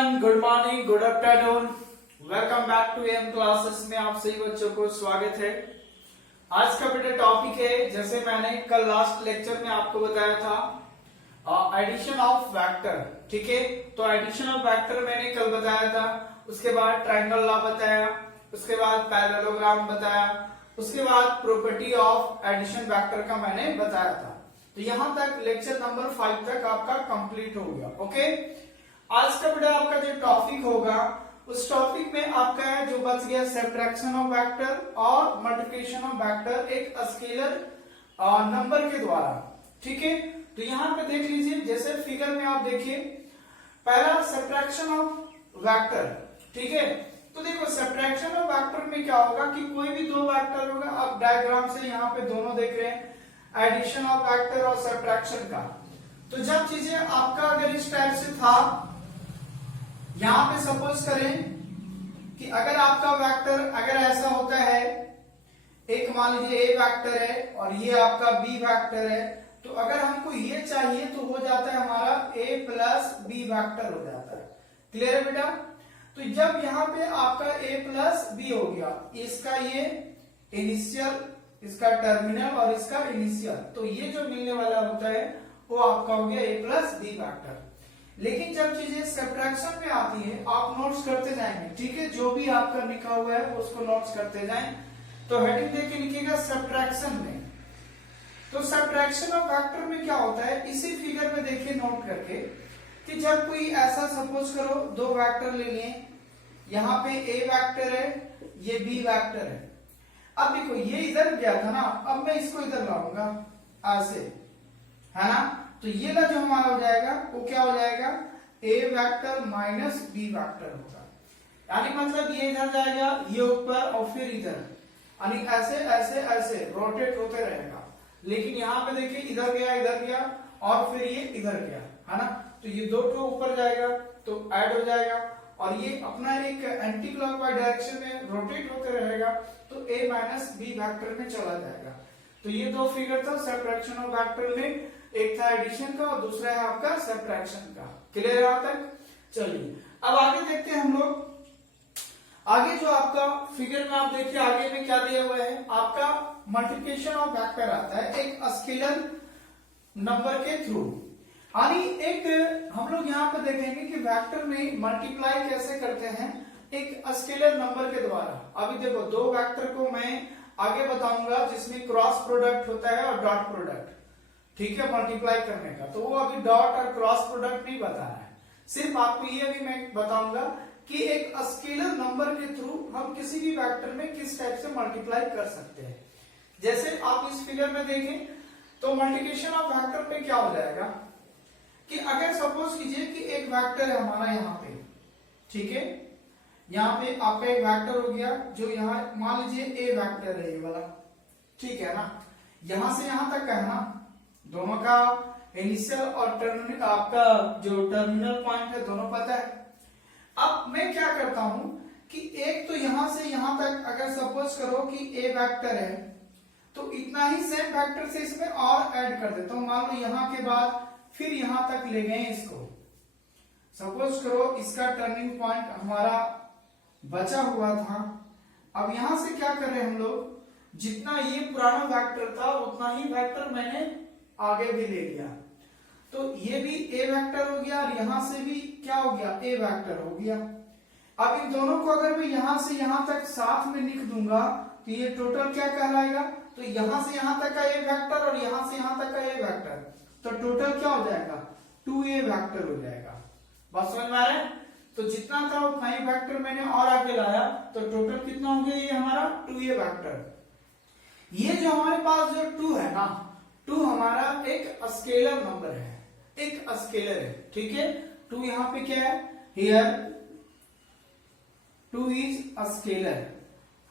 Everyone, good morning, good afternoon. Welcome back to M classes में आप सभी बच्चों को स्वागत है। आज का बेटा टॉपिक है, जैसे मैंने कल लास्ट लेक्चर में आपको बताया था, एडिशन ऑफ वेक्टर। ठीक है, तो एडिशन ऑफ वेक्टर मैंने कल बताया था। उसके बाद ट्रायंगल लॉ बताया, उसके बाद पैरेललोग्राम बताया, उसके बाद प्रॉपर्टी ऑफ एडिशन वेक्टर का मैंने बताया था। तो यहां तक लेक्चर नंबर 5 तक आपका कंप्लीट हो गया। ओके, आज का बेटा आपका जो टॉपिक होगा, उस टॉपिक में आपका जो बच गया सब्ट्रैक्शन ऑफ वेक्टर और मल्टीप्लिकेशन ऑफ वेक्टर एक स्केलर नंबर के द्वारा। ठीक है, तो यहां पे देख लीजिए, जैसे फिगर में आप देखिए, पहला सब्ट्रैक्शन ऑफ वेक्टर। ठीक है, तो देखो सब्ट्रैक्शन ऑफ वेक्टर में क्या होगा कि कोई भी दो वेक्टर होगा। आप डायग्राम से यहाँ पे दोनों देख रहे हैं, एडिशन ऑफ वेक्टर और सब्ट्रैक्शन का। तो जब चीजें आपका अगर इस टाइप से था, यहां पे सपोज करें कि अगर आपका वेक्टर अगर ऐसा होता है, एक मान लीजिए ए वेक्टर है और ये आपका बी वेक्टर है, तो अगर हमको ये चाहिए तो हो जाता है हमारा ए प्लस बी वेक्टर हो जाता है। क्लियर है बेटा? तो जब यहाँ पे आपका ए प्लस बी हो गया, इसका ये इनिशियल, इसका टर्मिनल और इसका इनिशियल, तो ये जो मिलने वाला होता है वो आपका हो गया ए प्लस बी वेक्टर। लेकिन जब चीजें सब्ट्रैक्शन में आती है, आप नोट्स करते जाएंगे। ठीक है, जो भी आपका लिखा हुआ है उसको नोट्स करते जाएं। तो हेडिंग देके लिखिएगा सब्ट्रैक्शन में। तो सब्ट्रैक्शन ऑफ वेक्टर में क्या होता है, इसी फिगर में देखिए नोट करके, कि जब कोई ऐसा सपोज करो दो वेक्टर ले लिए, यहाँ पे ए वेक्टर है, ये बी वेक्टर है। अब देखो ये इधर गया था ना, अब मैं इसको इधर लाऊंगा ऐसे, है ना? तो ये ला जो हमारा हो जाएगा वो क्या हो जाएगा, ए वेक्टर माइनस बी वेक्टर होगा। यानी मतलब ये इधर जाएगा, ये ऊपर और फिर इधर, यानी ऐसे ऐसे ऐसे रोटेट होते रहेगा। लेकिन यहाँ पे देखिए इधर गया और फिर ये इधर गया, है ना? तो ये दो टू ऊपर जाएगा तो ऐड हो जाएगा और ये अपना एक एंटी क्लॉकवाइज डायरेक्शन में रोटेट होते रहेगा, तो ए माइनस बी वेक्टर में चला जाएगा। तो ये दो फिगर था सब्ट्रैक्शन ऑफ वेक्टर में, एक था एडिशन का और दूसरा है आपका सब्ट्रैक्शन का। क्लियर है यहाँ तक? चलिए अब आगे देखते हैं हम लोग। आगे जो आपका फिगर में आप देखिए, आगे में क्या दिया हुआ है, आपका मल्टीप्लिकेशन ऑफ वेक्टर आता है एक स्केलर नंबर के थ्रू। यानी एक हम लोग यहाँ पे देखेंगे कि वेक्टर में मल्टीप्लाई कैसे करते हैं, एक स्केलर नंबर के द्वारा। अभी देखो दो वेक्टर को मैं आगे बताऊंगा जिसमें क्रॉस प्रोडक्ट होता है और डॉट प्रोडक्ट। ठीक है, मल्टीप्लाई करने का, तो वो अभी डॉट और क्रॉस प्रोडक्ट नहीं बता रहा है। सिर्फ आपको ये भी मैं बताऊंगा कि एक स्केलर नंबर के थ्रू हम किसी भी वेक्टर में किस टाइप से मल्टीप्लाई कर सकते हैं। जैसे आप इस फिगर में देखें तो मल्टीप्लिकेशन ऑफ वेक्टर पे क्या हो जाएगा कि अगर सपोज कीजिए कि एक वेक्टर है हमारा यहाँ पे, ठीक है, यहाँ पे आपका एक वेक्टर हो गया जो यहाँ मान लीजिए ए वेक्टर है, ये वाला। ठीक है ना, यहां से यहां तक का है ना, दोनों का इनिशियल और टर्मिनल, आपका जो टर्मिनल पॉइंट है दोनों पता है। अब मैं क्या करता हूं कि एक तो यहां से यहां तक अगर सपोज करो कि ए वेक्टर है, तो इतना ही सेम वेक्टर से इसमें और ऐड कर देता हूं। मान लो यहां के बाद फिर यहां तक ले गए इसको, सपोज करो इसका टर्निंग पॉइंट हमारा बचा हुआ था। अब यहां से क्या कर रहे हैं हम लोग, जितना ये पुराना वेक्टर था उतना ही वेक्टर मैंने आगे भी ले लिया, तो ये भी ए वेक्टर हो गया और यहां से भी क्या हो गया, ए वेक्टर हो गया। अब इन दोनों को अगर मैं यहां से यहां तक साथ में लिख दूंगा तो ये टोटल क्या कहलाएगा, तो यहां से यहां तक का ए वेक्टर और यहां से यहां तक का ए वेक्टर, तो टोटल क्या हो जाएगा, 2a वेक्टर हो जाएगा। बात समझ में आ रहा है? तो जितना था उतना ही वेक्टर मैंने और आगे लाया, तो टोटल कितना हो गया, ये हमारा 2a वेक्टर। ये जो हमारे पास जो 2 है ना, 2 हमारा एक स्केलर नंबर है, एक स्केलर है। ठीक है, 2 यहाँ पे क्या है, हियर 2 इज अ स्केलर,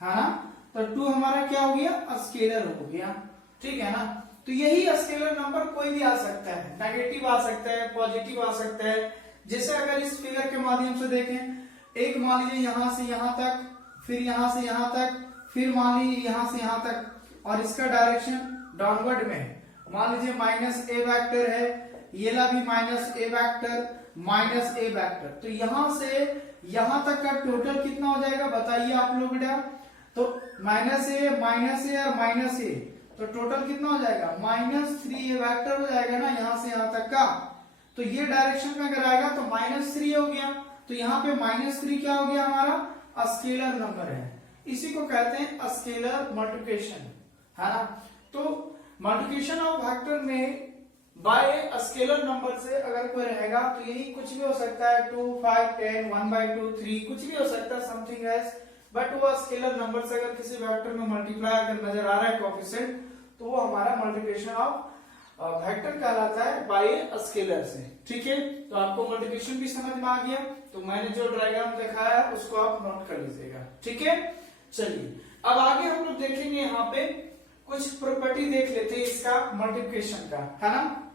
है ना? तो 2 हमारा क्या हो गया, स्केलर हो गया। ठीक है ना? तो यही स्केलर नंबर कोई भी आ सकता है, नेगेटिव आ सकता है, पॉजिटिव आ सकता है। जैसे अगर इस फिगर के माध्यम से देखें, एक मान लीजिए यहां से यहां तक, फिर यहां से यहां तक, फिर मान लीजिए यहां से यहां तक, और इसका डायरेक्शन डाउनवर्ड में है। मान लीजिए माइनस ए वेक्टर है, ये ला भी माइनस ए वेक्टर, माइनस ए वेक्टर। तो यहां से यहां तक का टोटल कितना हो जाएगा बताइए आप लोग बेटा। तो माइनस ए और माइनस ए, तो टोटल कितना हो जाएगा -3 वेक्टर हो जाएगा ना यहां से यहां तक का। तो ये डायरेक्शन में अगर आएगा तो -3 हो गया। तो यहाँ पे -3 क्या हो गया हमारा स्केलर नंबर है। इसी को कहते हैं स्केलर मल्टीप्लिकेशन, है ना। तो मल्टीप्लिकेशन ऑफ वेक्टर में बाय स्केलर नंबर से अगर कोई रहेगा तो यही कुछ भी हो सकता है 2, 5, 10, 1/2, 3 कुछ भी हो सकता है समथिंग एल्स। बट वो स्केलर नंबर से अगर किसी वेक्टर में मल्टीप्लाई अगर नजर आ रहा है कोएफिशिएंट तो वो हमारा मल्टीप्लिकेशन ऑफ वेक्टर कहलाता है बाय स्केलर से। ठीक है, तो आपको मल्टीप्लिकेशन भी समझ में आ गया। तो मैंने जो डायग्राम दिखाया है उसको आप नोट कर लीजिएगा। ठीक है, चलिए अब आगे हम लोग देखेंगे यहाँ पे कुछ प्रॉपर्टी देख लेते हैं इसका मल्टीप्लिकेशन का, है ना।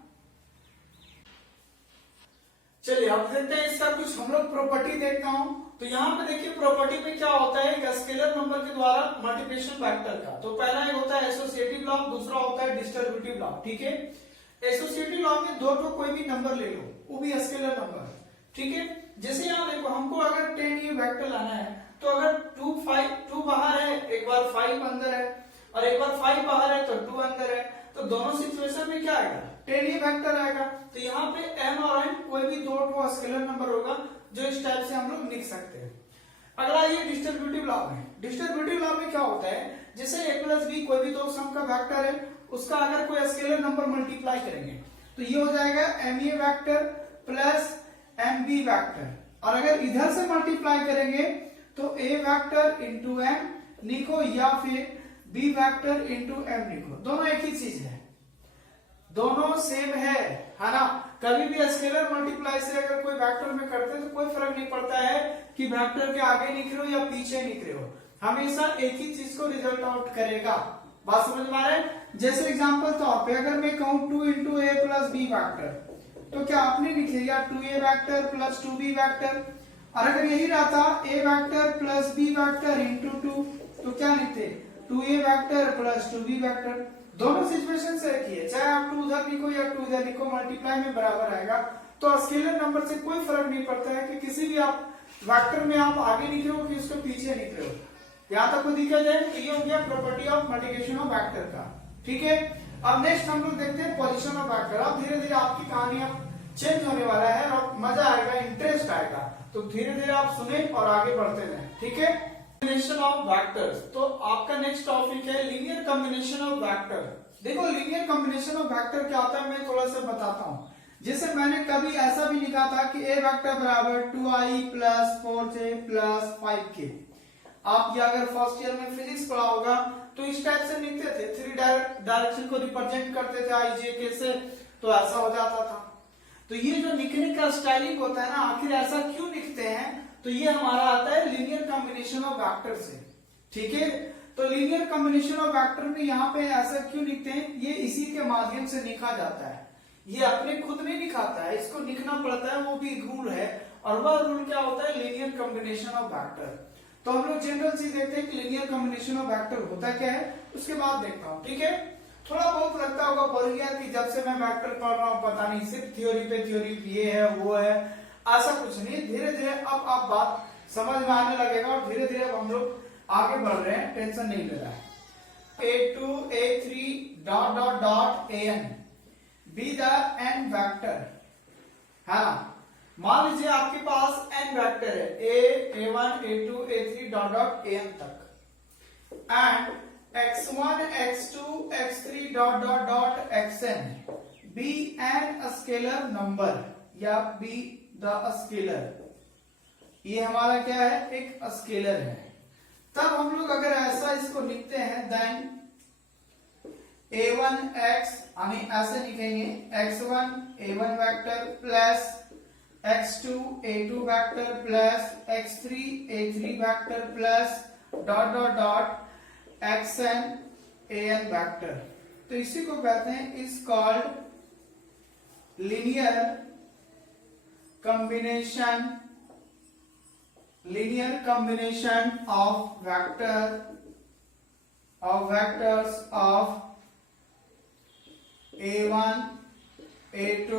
चलिए अब देखते हैं इसका कुछ हम लोग प्रॉपर्टी देखता हूं। तो यहाँ पे देखिए प्रॉपर्टी में क्या होता है एक स्केलर नंबर के द्वारा मल्टीप्लिकेशन वेक्टर का। तो पहला एक होता है एसोसिएटिव लॉ, दूसरा होता है डिस्ट्रीब्यूटिव लॉ। ठीक है, एसोसिएटिव लॉ में दो तो कोई भी नंबर ले लो, वो भी स्केलर नंबर। ठीक है, जैसे यहाँ देखो हमको अगर 10 ये वेक्टर लाना है तो अगर 2 बाहर है, एक बार 5 अंदर है और एक बार 5 बाहर है तो 2 अंदर है, तो दोनों सिचुएशन में क्या आएगा 10 ये वेक्टर आएगा। तो यहाँ पे m और n कोई भी दो स्केलर नंबर होगा जो इस टाइप से हम लोग लिख सकते हैं। अगला ये डिस्ट्रीब्यूटिव लॉ में, डिस्ट्रीब्यूटिव लॉ में क्या होता है जैसे a प्लस बी कोई भी दो सम का वेक्टर है उसका अगर कोई स्केलर नंबर मल्टीप्लाई करेंगे तो ये हो जाएगा m a vector plus m b vector, और अगर इधर से मल्टीप्लाई करेंगे तो a वेक्टर इंटू m लिखो या फिर b वेक्टर इंटू m लिखो, दोनों एक ही चीज है, दोनों सेम है ना। कभी भी स्केलर मल्टीप्लाई से अगर कोई वेक्टर में करते हैं तो कोई फर्क नहीं पड़ता है कि वेक्टर के आगे निकले हो या पीछे निकले हो, हमेशा एक ही चीज को रिजल्ट आउट करेगा। बात समझ में आ रहा है। जैसे एग्जांपल तौर पे अगर मैं कहूं 2 इंटू ए प्लस बी वैक्टर तो क्या आपने लिख लिया 2a vector plus 2b vector, और अगर यही रहता a vector plus b vector into 2 तो क्या लिखते 2a vector plus 2b vector. दोनों सिचुएशन से एक ही है, चाहे आप 2 उधर लिखो या 2 इधर लिखो मल्टीप्लाई में बराबर आएगा। तो स्केलर नंबर से कोई फर्क नहीं पड़ता है कि किसी भी आप वेक्टर में आप आगे निकले हो कि उसके पीछे निकले हो, यहाँ तक को दिखा जाए। तो ये हो गया property of multiplication of vector का। ठीक है, अब नेक्स्ट हम लोग देखते हैं पोजीशन ऑफ वेक्टर। अब धीरे धीरे आपकी कहानी अब चेंज होने वाला है और मजा आएगा, इंटरेस्ट आएगा, तो धीरे धीरे आप सुने और आगे बढ़ते जाएं। ठीक है, कॉम्बिनेशन ऑफ वेक्टर्स। तो आपका नेक्स्ट टॉपिक है लीनियर कॉम्बिनेशन ऑफ वेक्टर। देखो लीनियर कॉम्बिनेशन ऑफ वेक्टर क्या होता है मैं थोड़ा सा बताता हूँ। जैसे मैंने कभी ऐसा भी लिखा था कि a वेक्टर बराबर 2i plus 4j plus 5k। आप ये अगर फर्स्ट ईयर में फिजिक्स पढ़ा होगा तो इस टाइप से लिखते थे, 3 डायरेक्शन को रिप्रेजेंट करते थे i j k से, तो ऐसा हो जाता था। तो ये जो लिखने का स्टाइलिंग होता है ना, आखिर ऐसा क्यों लिखते हैं, तो ये हमारा आता है लीनियर कॉम्बिनेशन ऑफ वेक्टर से। ठीक है, तो लीनियर कॉम्बिनेशन ऑफ वेक्टर में यहाँ पे ऐसा क्यों लिखते हैं, ये इसी के माध्यम से लिखा जाता है। ये अपने खुद नहीं लिखाता है, इसको लिखना पड़ता है, वो भी रूल है, और वह रूल क्या होता है लीनियर कॉम्बिनेशन ऑफ वेक्टर। तो हम लोग जनरल चीज देखते हैं कि लीनियर कॉम्बिनेशन ऑफ वेक्टर होता क्या है, उसके बाद देखता हूँ। ठीक है, थोड़ा बहुत लगता होगा बोल गया कि जब से मैं वेक्टर पढ़ रहा हूँ पता नहीं सिर्फ थ्योरी पे थ्योरी, ये है वो है, ऐसा कुछ नहीं। धीरे धीरे अब आप बात समझ में आने लगेगा और धीरे धीरे अब हम लोग आगे बढ़ रहे हैं, टेंशन नहीं ले रहा है। a2 a3 dot dot dot an be the n vector, है ना। मान लीजिए आपके पास n वेक्टर है a1 a2 a3 dot dot an तक, and x1 x2 x3 dot dot dot xn be n scalar number या बी द स्केलर। ये हमारा क्या है, एक स्केलर है। तब हम लोग अगर ऐसा इसको लिखते हैं देन a1x यानी ऐसे लिखेंगे x1 a1 vector plus x2 a2 vector plus x3 a3 vector plus dot dot dot xn an vector. तो इसी को कहते हैं is called linear combination of vectors of a1 a2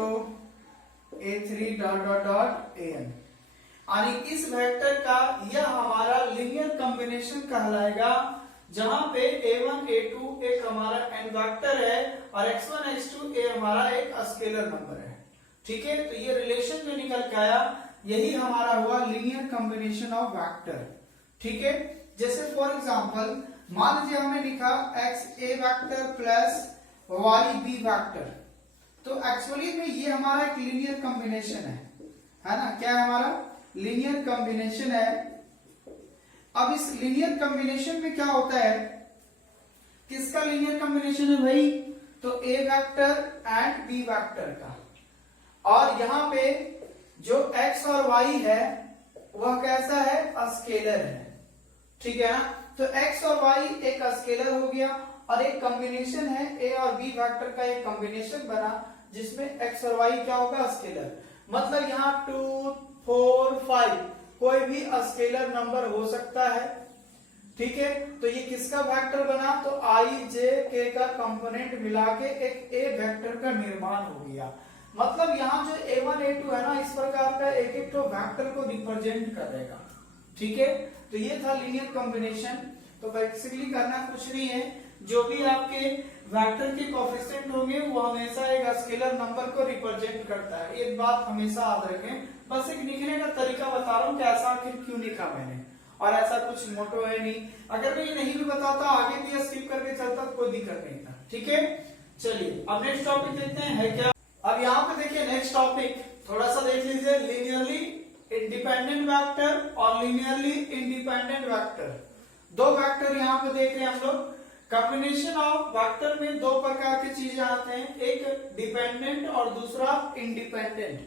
a3 dot dot dot an। और इस vector का यह हमारा लीनियर कॉम्बिनेशन कहलाएगा, जहां पे a1 a2 एक हमारा n वेक्टर है और x1 x2 a हमारा एक स्केलर नंबर है। ठीक है, तो ये रिलेशन जो निकल के आया यही हमारा हुआ लीनियर कॉम्बिनेशन ऑफ वेक्टर। ठीक है, जैसे फॉर एग्जांपल मान लीजिए हमने लिखा x a vector plus y b vector, तो एक्चुअली में ये हमारा एक लीनियर कॉम्बिनेशन है ना, क्या है हमारा लीनियर कॉम्बिनेशन है। अब इस लीनियर कॉम्बिनेशन में क्या होता है, किसका लीनियर कॉम्बिनेशन है भाई, तो a vector and b vector का, और यहां पे जो x और y है वह कैसा है, स्केलर है। ठीक है ना, तो x और y एक स्केलर हो गया और एक कॉम्बिनेशन है a और b वेक्टर का, एक कॉम्बिनेशन बना जिसमें x और y क्या होगा, स्केलर। मतलब यहाँ 2 4 5 कोई भी स्केलर नंबर हो सकता है। ठीक है, तो ये किसका वेक्टर बना, तो i j k का कंपोनेंट मिला के एक a वेक्टर का निर्माण हो गया। मतलब यहाँ जो a1 a2 है ना, इस प्रकार का एक एक तो वेक्टर को रिप्रेजेंट करेगा। ठीक है, तो ये था लीनियर कॉम्बिनेशन। तो बेसिकली करना कुछ नहीं है, जो भी आपके वेक्टर के कोएफिशिएंट होंगे वो हमेशा एक स्केलर नंबर को रिप्रेजेंट करता है। एक बात हमेशा याद रखें, बस एक लिखने का तरीका बता रहा हूँ कि ऐसा आखिर क्यों लिखा मैंने, और ऐसा कुछ मोटो है नहीं। अगर मैं ये नहीं भी बताता, आगे भी स्किप करके चलता तो कोई दिक्कत नहीं था। ठीक है, चलिए अब नेक्स्ट टॉपिक देखते हैं, है क्या। अब यहाँ पे देखिए नेक्स्ट टॉपिक थोड़ा सा देख लीजिए, लीनियरली इंडिपेंडेंट वेक्टर और लीनियरली इंडिपेंडेंट वेक्टर। दो वेक्टर यहाँ पे देख रहे हैं हम लोग। कॉम्बिनेशन ऑफ वेक्टर में दो प्रकार की चीजें आते हैं, एक डिपेंडेंट और दूसरा इंडिपेंडेंट।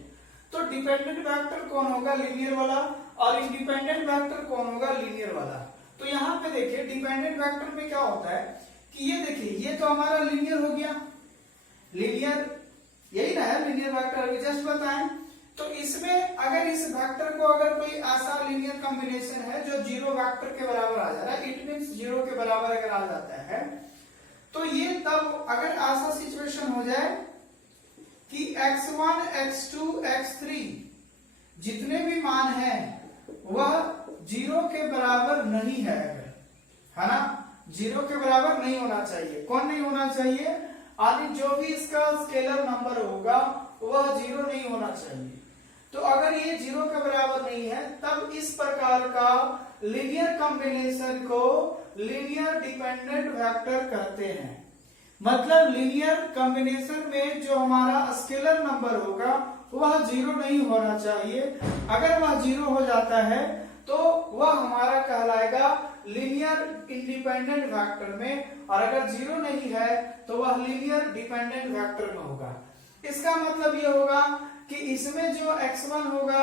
तो डिपेंडेंट वेक्टर कौन होगा, लीनियर वाला, और इंडिपेंडेंट वेक्टर कौन होगा, लीनियर वाला। तो यहाँ पे देखिए डिपेंडेंट वेक्टर में क्या होता है कि ये देखिए ये तो हमारा लीनियर हो गया, लीनियर यही ना है लीनियर वेक्टर, अभी जस्ट बताएं। तो इसमें अगर इस वेक्टर को अगर कोई ऐसा लीनियर कॉम्बिनेशन है जो जीरो वेक्टर के बराबर आ जा रहा है, इट मींस जीरो के बराबर अगर आ जाता है, तो ये तब अगर ऐसा सिचुएशन हो जाए कि x1 x2 x3 जितने भी मान हैं वह जीरो के बराबर नहीं है, अगर है ना, जीरो के बराबर नहीं होना चाहिए। कौन नहीं होना चाहिए, यानी जो भी इसका स्केलर नंबर होगा वह जीरो नहीं होना चाहिए। तो अगर ये जीरो के बराबर नहीं है, तब इस प्रकार का लीनियर कॉम्बिनेशन को लीनियर डिपेंडेंट वेक्टर कहते हैं। मतलब लीनियर कॉम्बिनेशन में जो हमारा स्केलर नंबर होगा वह जीरो नहीं होना चाहिए। अगर वह जीरो हो जाता है तो वह हमारा कहलाएगा लीनियर इंडिपेंडेंट वेक्टर में, और अगर जीरो नहीं है तो वह लीनियर डिपेंडेंट वेक्टर में होगा। इसका मतलब ये होगा कि इसमें जो x1 होगा,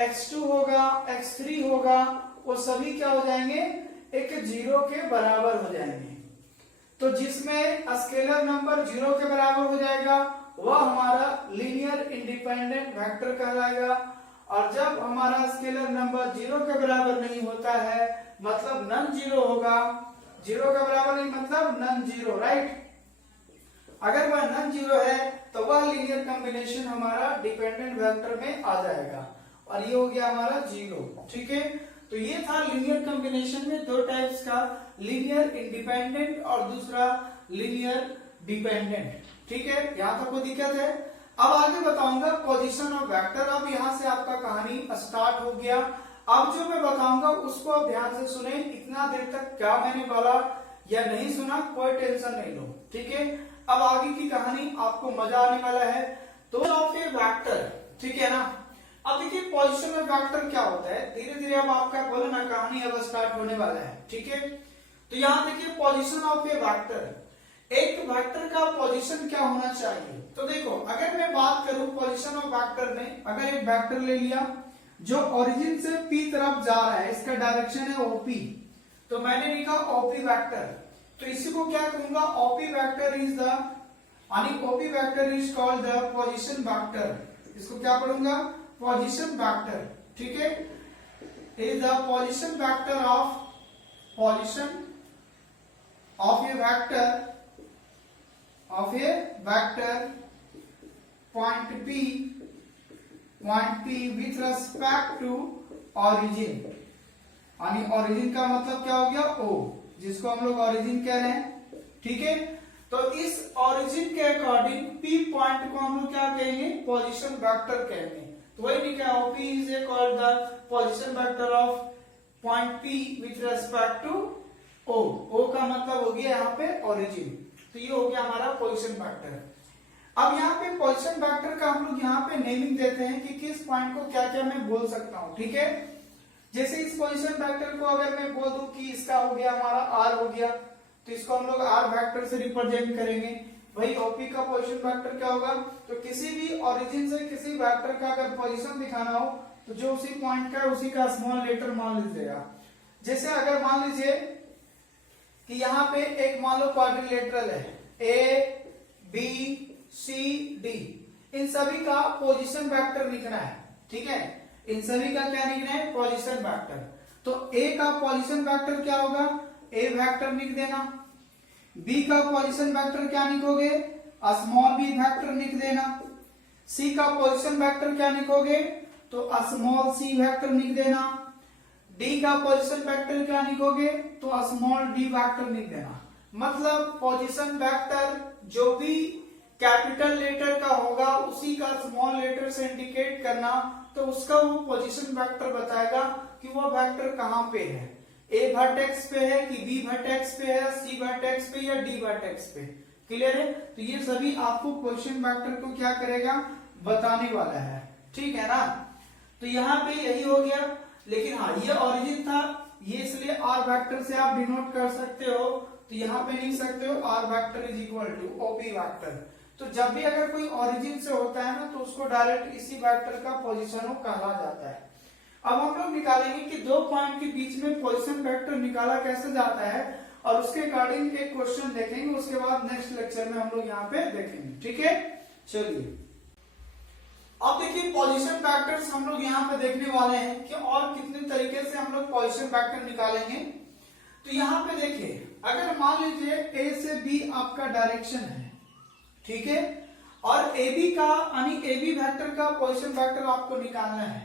x2 होगा, x3 होगा, वो सभी क्या हो जाएंगे, एक जीरो के बराबर हो जाएंगे। तो जिसमें स्केलर नंबर जीरो के बराबर हो जाएगा वह हमारा लीनियर इंडिपेंडेंट वेक्टर कहलाएगा। और जब हमारा स्केलर नंबर जीरो के बराबर नहीं होता है, मतलब नन जीरो होगा, जीरो के बराबर नहीं मतलब नन जीरो, राइट। अगर वह नन जीरो है तो वह लीनियर कॉम्बिनेशन हमारा डिपेंडेंट वेक्टर में आ जाएगा, और ये हो गया हमारा जीरो। ठीक है, तो ये था लीनियर कॉम्बिनेशन में दो टाइप्स का, लीनियर इंडिपेंडेंट और दूसरा लीनियर डिपेंडेंट। ठीक है, यहां तक कोई दिक्कत है। अब आगे बताऊंगा पोजीशन ऑफ वेक्टर। अब यहां से आपका कहानी स्टार्ट हो गया। अब जो मैं बताऊंगा उसको आप ध्यान से सुने। इतना देर तक क्या मैंने बोला या नहीं सुना कोई टेंशन नहीं लो, ठीक है। अब आगे की कहानी आपको मजा आने वाला है। तो ऑफ ए वेक्टर, ठीक है ना। अब देखिए पोजीशन ऑफ वेक्टर क्या होता है, धीरे धीरे अब आपका बोलो ना कहानी अब स्टार्ट होने वाला है, ठीक है। तो यहाँ देखिए पोजीशन ऑफ ए वेक्टर, एक वेक्टर का पोजीशन क्या होना चाहिए। तो देखो अगर मैं बात करूं पोजीशन ऑफ वेक्टर में, अगर एक वेक्टर ले लिया जो ओरिजिन से पी तरफ जा रहा है, इसका डायरेक्शन है ओपी, तो मैंने लिखा ओपी वेक्टर। तो इसी को क्या करूंगा, ओपी वेक्टर इज द, यानी OP vector is called the position vector. इसको क्या पढ़ूंगा, पोजीशन वेक्टर, ठीक है। Is the position vector of, position of a vector, of a vector point P point P with respect to origin, यानी origin का मतलब क्या हो गया ओ, जिसको हम लोग ऑरिजिन कह रहे हैं। ठीक है, तो इस ऑरिजिन के अकॉर्डिंग पी पॉइंट को हम लोग क्या कहेंगे, पोजीशन वेक्टर कहेंगे। तो वही लिखा है P is called the position vector of point P with respect to O. O का मतलब हो गया यहाँ पे ओरिजिन, तो ये हो गया हमारा पोजीशन वेक्टर। अब यहाँ पे पोजीशन वेक्टर का हम लोग यहाँ पे नेमिंग देते हैं कि किस पॉइंट को क्या क्या मैं बोल सकता हूँ। ठीक है, जैसे इस पोजीशन वेक्टर को अगर मैं बोल दूं कि इसका हो गया हमारा आर हो गया, तो इसको हम लोग आर वेक्टर से रिप्रेजेंट करेंगे। वही ओपी का पोजीशन वेक्टर क्या होगा, तो किसी भी ओरिजिन से किसी वेक्टर का अगर पोजीशन दिखाना हो तो जो उसी पॉइंट का है उसी का स्मॉल लेटर मान लीजिएगा। जैसे अगर मान लीजिए कि यहाँ पे एक मान लो क्वाड्रिलेटरल है, ए बी सी डी, इन सभी का पोजीशन वेक्टर लिखना है। ठीक है, इन सभी का क्या लिखना है, पोजीशन वेक्टर। तो ए का पोजीशन वेक्टर क्या होगा, ए वेक्टर लिख देना। बी का पोजीशन वेक्टर क्या लिखोगे, स्मॉल बी वेक्टर लिख देना। सी का पोजीशन वेक्टर क्या लिखोगे, तो स्मॉल सी वेक्टर लिख देना। डी का पोजीशन वेक्टर क्या लिखोगे, तो स्मॉल डी वेक्टर लिख देना। मतलब पोजीशन वेक्टर जो भी कैपिटल लेटर का होगा उसी का स्मॉल लेटर से इंडिकेट करना, तो उसका वो पोजीशन वेक्टर बताएगा कि वो वेक्टर कहां पे है, ए वर्टेक्स पे है कि बी वर्टेक्स पे है, सी वर्टेक्स पे या डी वर्टेक्स पे। क्लियर है, तो ये सभी आपको पोजीशन वेक्टर को क्या करेगा, बताने वाला है। ठीक है ना, तो यहाँ पे यही हो गया। लेकिन हाँ, ये ओरिजिन था, ये इसलिए आर वेक्टर से आप डिनोट कर सकते हो, तो यहाँ पे लिख सकते हो R vector is equal to OP vector. तो जब भी अगर कोई ओरिजिन से होता है ना, तो उसको डायरेक्ट इसी वेक्टर का पोजीशन कहा जाता है। अब हम लोग निकालेंगे कि दो पॉइंट के बीच में पोजीशन वेक्टर निकाला कैसे जाता है, और उसके अकॉर्डिंग एक क्वेश्चन देखेंगे, उसके बाद नेक्स्ट लेक्चर में हम लोग यहाँ पे देखेंगे। ठीक है, चलिए अब देखिए पोजीशन वेक्टर्स हम लोग यहाँ पे देखने वाले हैं कि और कितने तरीके से हम लोग पोजीशन वेक्टर निकालेंगे। तो यहाँ पे देखिए, अगर मान लीजिए ए से बी आपका डायरेक्शन है, ठीक है, और ए बी का यानी ए बी वेक्टर का पोजीशन वेक्टर आपको निकालना है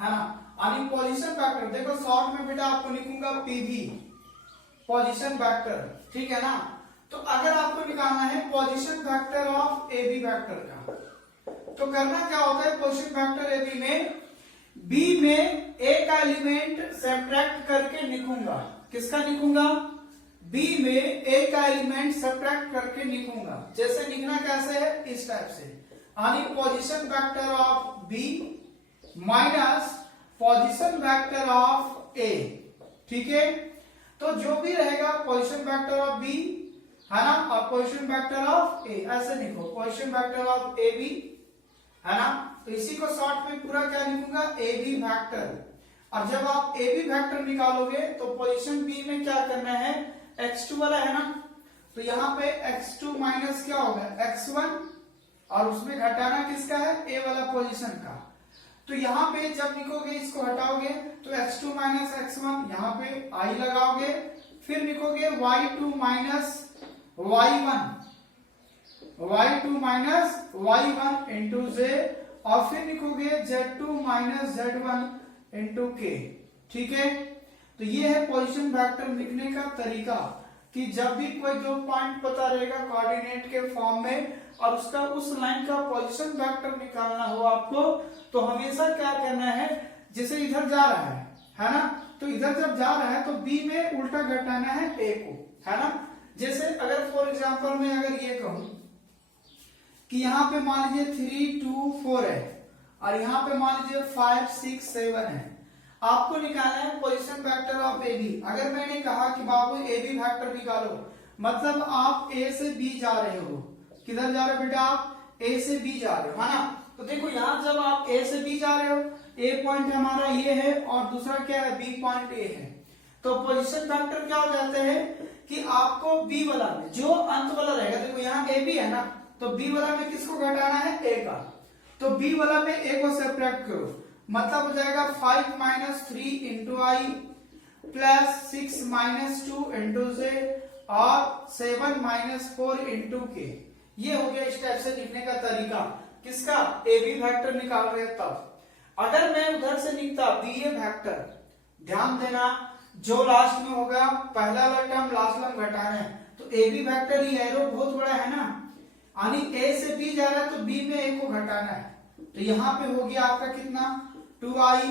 ना, यानी पोजीशन वेक्टर देखो शॉर्ट में बेटा आपको लिखूंगा पीवी पोजीशन वेक्टर। ठीक है ना, तो अगर आपको निकालना है position vector of A B vector का, तो करना क्या होता है, पोजीशन वेक्टर ए बी में बी में ए का एलिमेंट सब्ट्रैक्ट करके लिखूंगा। किसका लिखूंगा, बी में ए का एलिमेंट सब्ट्रैक्ट करके लिखूंगा। जैसे लिखना कैसे है, इस टाइप से, यानी position vector of B minus position vector of A. ठीक है, तो जो भी रहेगा पोजीशन वेक्टर ऑफ बी है ना, और पोजीशन वेक्टर ऑफ ए, ऐसे लिखो position vector of A B है ना। तो इसी को शॉर्ट में पूरा क्या लिखूंगा, ए बी वेक्टर। और जब आप ए बी वेक्टर निकालोगे तो पोजीशन बी में क्या करना है, x2 वाला है ना, तो यहाँ पे x2 माइनस क्या होगा, x1, और उसमें घटाना किसका है, ए वाला पोजीशन का। तो यहाँ पे जब लिखोगे इसको हटाओगे तो x2 माइनस x1, यहाँ पे i लगाओगे, फिर लिखोगे y2 minus y1, y2 minus y1 into जे, और फिर लिखोगे z2 minus z1 into k। ठीक है, तो ये है पोजीशन वेक्टर लिखने का तरीका कि जब भी कोई दो पॉइंट पता रहेगा कोऑर्डिनेट के फॉर्म में और उसका उस लाइन का पोजीशन वेक्टर निकालना हो आपको, तो हमेशा क्या करना है, जैसे इधर जा रहा है ना, तो इधर जब जा रहा है तो बी में उल्टा घटाना है ए को, है ना। जैसे अगर फॉर एग्जांपल मैं अगर ये कहूं कि यहाँ पे मान लीजिए 3 2 4 है और यहाँ पे मान लीजिए 5 6 7 है, आपको निकालना है position vector of A B. अगर मैंने कहा कि बाबू ए बी वेक्टर निकालो, मतलब आप ए से बी जा रहे हो, किधर जा रहे हो बेटा, आप ए से बी जा रहे हो, है ना। तो देखो यहाँ जब आप ए से बी जा रहे हो, ए पॉइंट हमारा ये है और दूसरा क्या है, बी पॉइंट ए है, तो पोजीशन वेक्टर क्या हो जाते हैं कि आपको बी वाला में जो अंत वाला रहेगा, देखो यहाँ ए बी है ना, तो बी वाला में किसको घटाना है, ए का, तो बी वाला में ए को सेपरेट करो, मतलब हो जाएगा 5 माइनस 3 इंटू आई प्लस 6 माइनस 2 इंटू जे और 7 माइनस 4 इंटू के। ये हो गया इस टाइप से लिखने का तरीका, किसका, ए बी वेक्टर निकाल रहे हैं तब। अगर मैं उधर से लिखता बी ए वेक्टर, ध्यान देना जो लास्ट में होगा पहला वाला टर्म लास्ट में घटाना है, तो ए बी वेक्टर ही एरो बहुत बड़ा है ना, यानी ए से बी जा रहा है तो बी में ए को घटाना है। तो यहाँ पे हो गया आपका कितना 2i,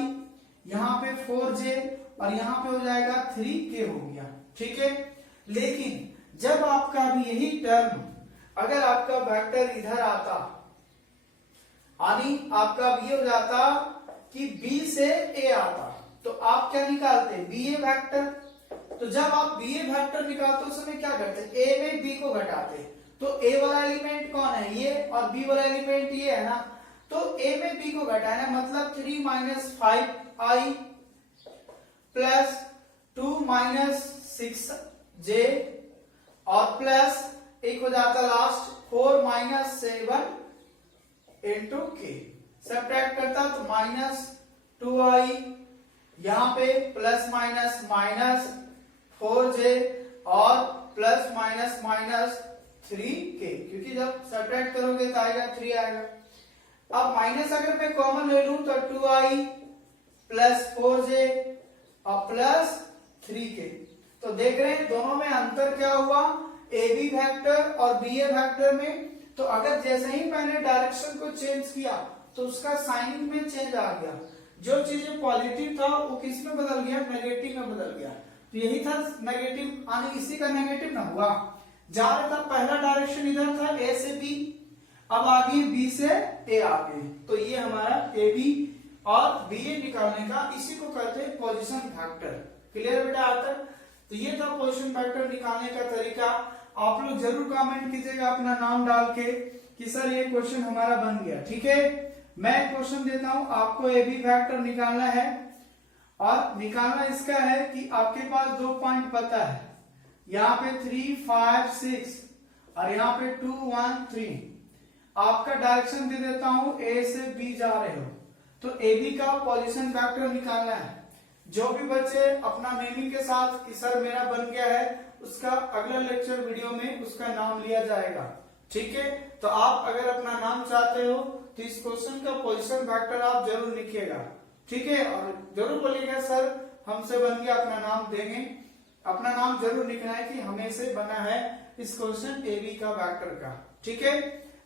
यहाँ पे 4j और यहाँ पे हो जाएगा 3k हो गया, ठीक है। लेकिन जब आपका भी यही टर्म अगर आपका वेक्टर इधर आता, यानी आपका भी हो जाता कि b से a आता, तो आप क्या निकालते बी ए वेक्टर। तो जब आप बी ए वेक्टर निकालते उस समय क्या करते, a में b को घटाते, तो a वाला एलिमेंट कौन है ये और b वाला एलिमेंट ये है ना, तो a में b को घटाना मतलब 3 minus 5i plus 2 minus 6j और प्लस एक हो जाता लास्ट 4 माइनस 7 इंटू के, सब्ट्रैक्ट करता तो माइनस 2i, यहाँ पे प्लस माइनस माइनस 4j और प्लस माइनस माइनस 3k, क्योंकि जब सब्ट्रैक्ट करोगे तो आएगा 3 आएगा। अब माइनस अगर मैं कॉमन ले लूं तो 2i प्लस 4j और प्लस 3k। तो देख रहे हैं दोनों में अंतर क्या हुआ, ए बी वेक्टर और बी ए वेक्टर में। तो अगर जैसे ही मैंने डायरेक्शन को चेंज किया तो उसका साइन में चेंज आ गया, जो चीजें पॉजिटिव था वो किस में बदल गया, नेगेटिव में बदल गया। तो यही था नेगेटिव, यानी इसी का नेगेटिव ना हुआ, जा रहा था पहला डायरेक्शन इधर था ए से बी, अब आगे बी से ए आ गए, तो ये हमारा ए बी और बी ए निकालने का, इसी को कहते हैं पोजीशन वेक्टर। क्लियर बेटा आता? तो ये था पोजीशन वेक्टर निकालने का तरीका। आप लोग जरूर कमेंट कीजिएगा अपना नाम डाल के कि सर ये क्वेश्चन हमारा बन गया, ठीक है। मैं क्वेश्चन देता हूं, आपको ए बी वेक्टर निकालना है और निकालना इसका है कि आपके पास 2 पॉइंट पता है, यहाँ पे 3, 5, 6 और यहाँ पे 2, 1, 3। आपका डायरेक्शन दे देता हूं, ए से बी जा रहे हो तो ए बी का पोजीशन वेक्टर निकालना है। जो भी बच्चे अपना नेमिंग के साथ कि सर मेरा बन गया है, उसका अगला लेक्चर वीडियो में उसका नाम लिया जाएगा, ठीक है। तो आप अगर अपना नाम चाहते हो तो इस क्वेश्चन का पोजीशन वेक्टर आप जरूर लिखिएगा, ठीक है। और जरूर बोलिएगा सर हमसे बन गया, अपना नाम देंगे, अपना नाम जरूर लिखना है कि हमें से बना है इस क्वेश्चन ए बी का वेक्टर का, ठीक है।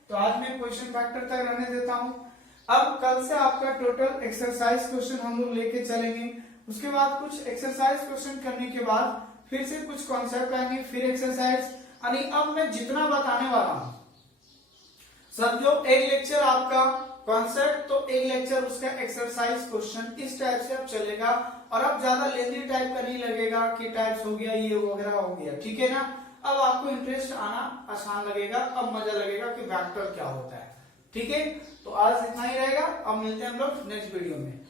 तो आज मैं क्वेश्चन वेक्टर तक रहने देता हूं। अब कल से आपका टोटल एक्सरसाइज क्वेश्चन हम लोग लेके चलेंगे, उसके बाद कुछ एक्सरसाइज क्वेश्चन करने के बाद फिर से कुछ कॉन्सेप्ट आएंगे, फिर एक्सरसाइज, यानी अब मैं जितना बताने वाला हूं समझो, एक लेक्चर आपका कॉन्सेप्ट तो एक लेक्चर उसका एक्सरसाइज क्वेश्चन, इस टाइप से अब चलेगा। और अब ज्यादा लेंदी टाइप का नहीं लगेगा कि टाइप्स हो गया ये वगैरह हो गया, ठीक है ना। अब आपको इंटरेस्ट आना आसान लगेगा, अब मजा लगेगा कि वेक्टर क्या होता है, ठीक है। तो आज इतना ही रहेगा, अब मिलते हैं हम लोग नेक्स्ट वीडियो में।